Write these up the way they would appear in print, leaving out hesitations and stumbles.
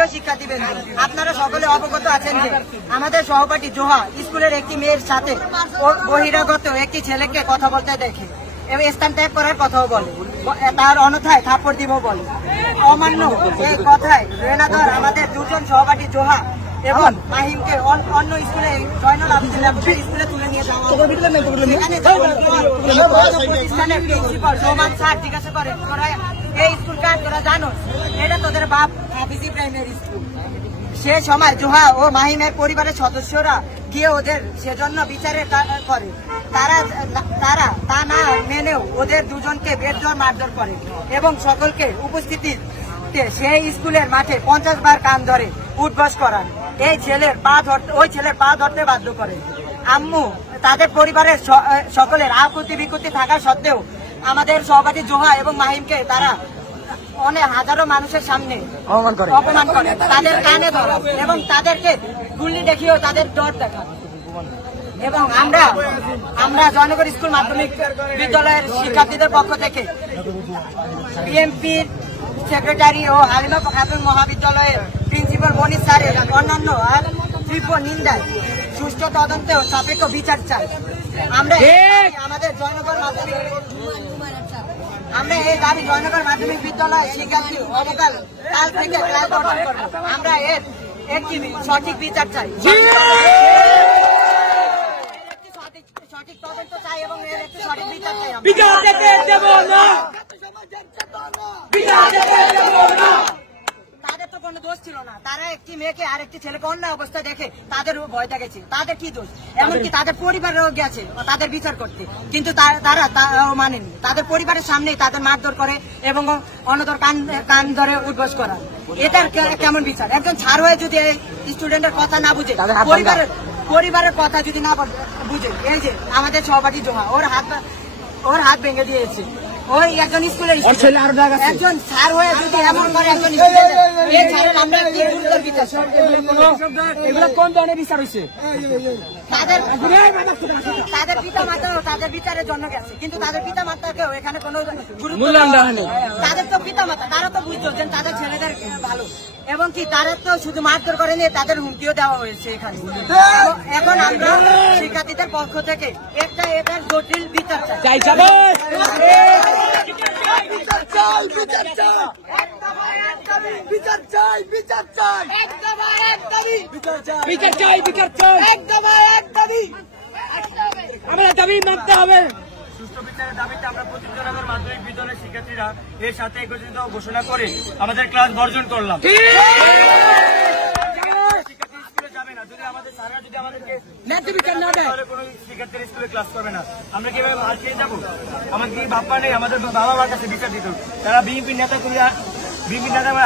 প্রিয় শিক্ষার্থীবৃন্দ, আপনারা সকলে অবগত আছেন যে আমাদের সহপাঠী জোহা স্কুলের একটি মেয়ের সাথে বহিরাগত একটি ছেলেকে কথা বলতে দেখে এবং স্থান ত্যাগ করার কথাও বলে, তার অন্যথায় থাপ্পড় দিব বলে। অমান্য এই কথায় রেনাধর আমাদের দুজন সহপাঠী জোহা এবং মাহিমকে অন্য স্কুলে জয়নুল আবেদিন স্কুলে তুলে নিয়ে যাওয়া। প্রতিষ্ঠানের প্রিন্সিপাল রোমান স্যার জিজ্ঞাসা করেন, তোরা এই স্কুল কাজ তোরা জানো? এটা তোদের বাপ হাফিজি প্রাইমারি স্কুল। সে সময় জোহা ও মাহিমের পরিবারের সদস্যরা গিয়ে ওদের সেজন্য বিচারে করে। তারা তা না মেনেও ওদের দুজনকে বেধড় মারধর করে এবং সকলকে উপস্থিতিতে সেই স্কুলের মাঠে 50 বার কান ধরে উঠবস করান। ওই ছেলের পা ধরতে বাধ্য করে। আম্মু তাদের পরিবারের সকলের আকুতি বিকুতি থাকা সত্ত্বেও আমাদের সহপাঠী জোহা এবং মাহিমকে তারা অনেক হাজারো মানুষের সামনে অপমান করে, তাদের কানে ধরা এবং তাদেরকে গুলি দেখিয়েও তাদের ডর দেখা। এবং আমরা জয়নগর স্কুল মাধ্যমিক বিদ্যালয়ের শিক্ষার্থীদের পক্ষ থেকে বিএমপির সেক্রেটারি ও হালিমা খাতুন মহাবিদ্যালয়ের প্রিন্সিপাল মনির স্যারের অন্যান্য আর তীব্র নিন্দায় সুষ্ঠু তদন্ত ও সাপেক্ষ বিচার চাই। আমরা আমাদের জয়নগর মাধ্যমিক বিদ্যালয় শিক্ষার্থী অবকাল কাল থেকে ক্লাস বর্জন করব। আমরা এর একটি সঠিক বিচার চাই, সঠিক তদন্ত চাই এবং এর একটি সঠিক বিচার চাই। তাদের তো কোনো দোষ ছিল না, তারা একটি মেয়েকে আরেকটি ছেলেকে অন্য অবস্থা দেখে তাদের ভয় দেখেছে। তাদের কি দোষ? এমনকি তাদের পরিবারেও গেছে তাদের বিচার করতে, কিন্তু তারা মানেনি। তাদের পরিবারের সামনেই তাদের মারধর করে এবং অন্যদের কান ধরে উঠবস করা। এটার কেমন বিচার? একজন ছাড় হয়ে যদি স্টুডেন্টের কথা না বুঝে, পরিবারের কথা যদি না বুঝে, এই যে আমাদের সহপাঠী জোহা ওর হাত ভেঙে দিয়েছে। ওই একজন স্কুলের একজন স্যার হয়ে যদি এমন করে একজন এগুলো কোন ধরনের বিচার হয়েছে? তাদের পিতা মাতাও তাদের বিচারের জন্য গেছে, কিন্তু তাদের পিতা মাতাকেও এখানে কোনো তাদের তো পিতা মাতা, তারা তো বুঝতো যে তাদের ছেলেদের ভালো এবং কি তারা তো শুধু মারধর করে নিয়ে তাদের হুমকিও দেওয়া হয়েছে এখানে। এখন আমরা শিক্ষার্থীদের পক্ষ থেকে এটার জটিল বিচার চাই। আমরা দাবি মানতে হবে। সুষ্ঠু বিচারের দাবিতে আমরা প্রতিজনগর মাধ্যমিক বিদ্যালয়ের শিক্ষার্থীরা এর সাথে একত্রিত ঘোষণা করে আমাদের ক্লাস বর্জন করলাম। স্কুলে যাবে না, যদি আমাদের স্যাররা যদি আমাদেরকে তাহলে কোনো শিক্ষার্থীরা স্কুলে ক্লাস করবে না। আমরা কিভাবে মার খেয়ে যাবো? আমাদের কি বাপ্পা নেই? আমাদের বাবা মার কাছে বিচার দিত। তারা বিএনপি নেতা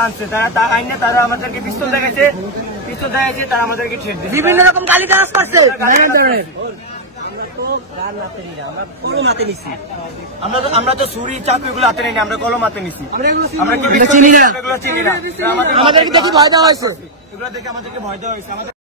আনছে, তারা আইনে তারা আমাদেরকে পিস্তল দেখাইছে, তারা আমাদেরকে ঠেট দিচ্ছে, বিভিন্ন রকম গালিগালাজ করছে। আমরা তো ছুরি চাকু এগুলো হাতে নিই, আমরা কলম হাতে নিছি। আমরা কি চিনি না, এগুলো চিনি না। আমাদেরকে দেখে ভয় দেওয়া হয়েছে, এগুলো দেখে আমাদেরকে ভয় দেওয়া হয়েছে।